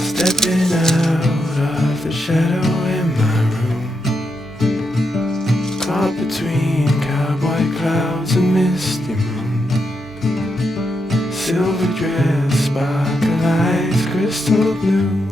Stepping out of the shadow in my room, caught between cowboy clouds and misty moon. Silver dress, sparkle eyes, crystal blue.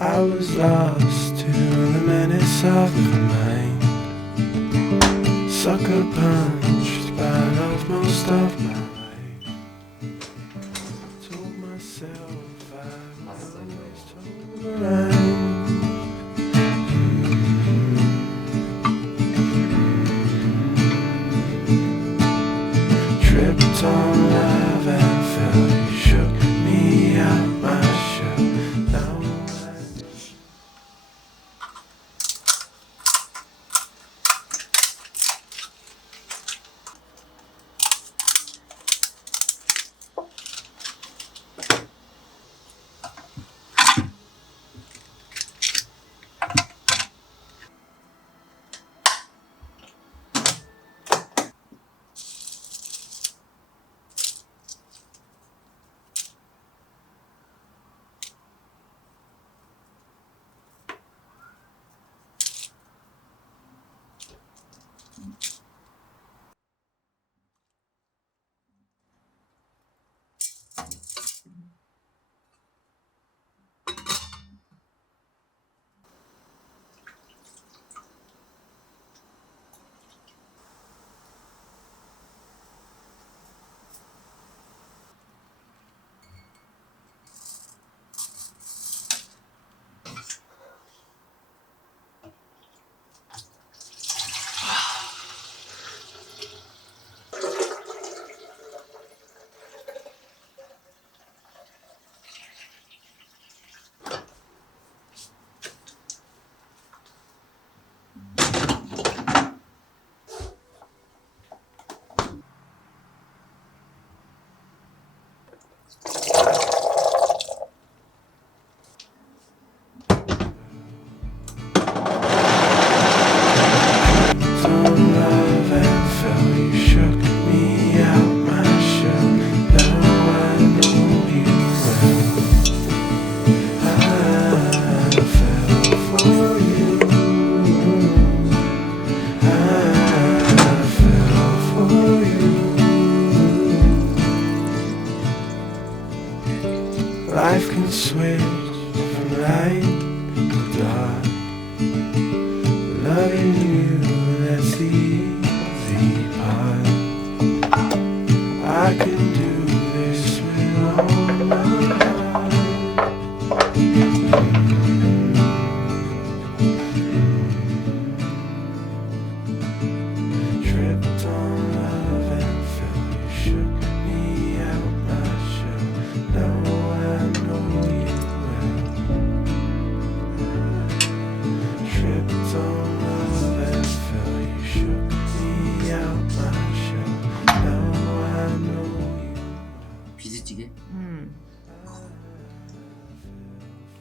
I was lost to the menace of the mind, sucker punched by love most of my life. Told myself I was always told the line. Tripped on love and fell, you shook me out my shell. Now life can switch from light to dark. Loving you, that's the easy part. I can do this with all my heart. Tripped on love and fell, you shook me out.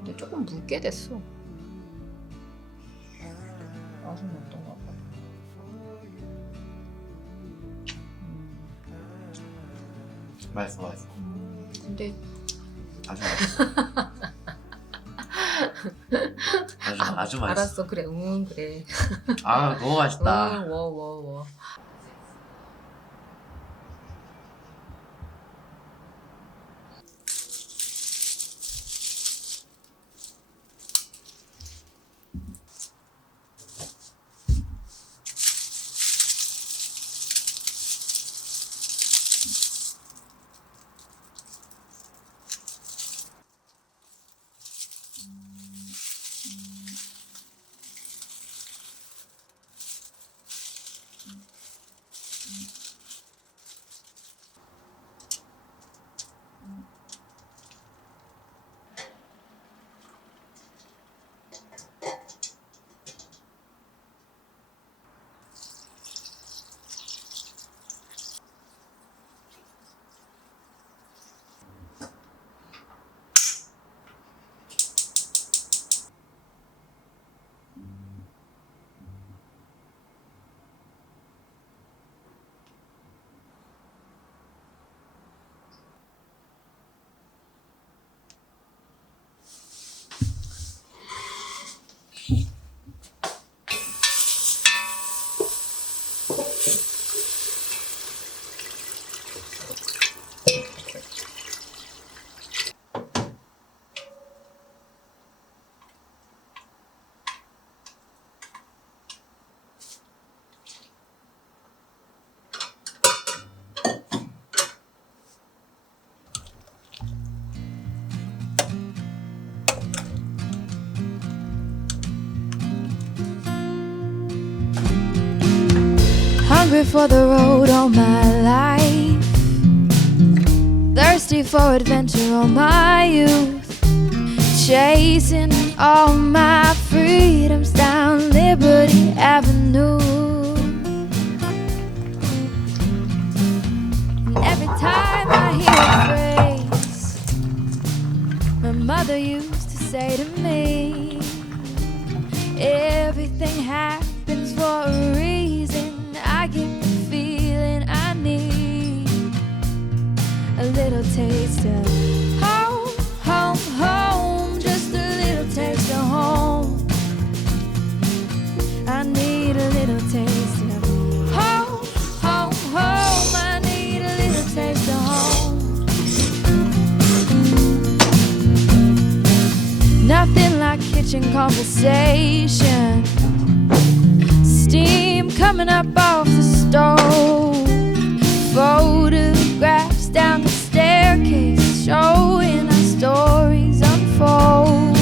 근데 조금 묽게 됐어. 맛은 어떤가 봐. 맛있어. 근데 아주 맛있어. 아주 맛있어. 알았어, 그래, 그래. 아, 너무 맛있다. 워. Hungry for the road all my life, thirsty for adventure all my youth, chasing all my freedoms down Liberty Avenue. And every time I hear a phrase my mother used to say to me, everything happens for a reason. I get the feeling I need a little taste of home, home, home. Just a little taste of home. I need a little taste of home, home, home. I need a little taste of home. Nothing like kitchen conversation, steam coming up off the stove, photographs down the staircase showing our stories unfold.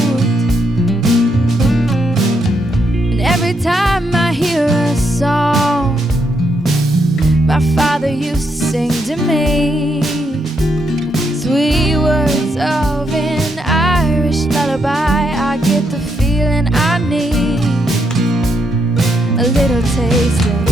And every time I hear a song my father used to sing to me, sweet words of an Irish lullaby, I get the feeling I need a little taste of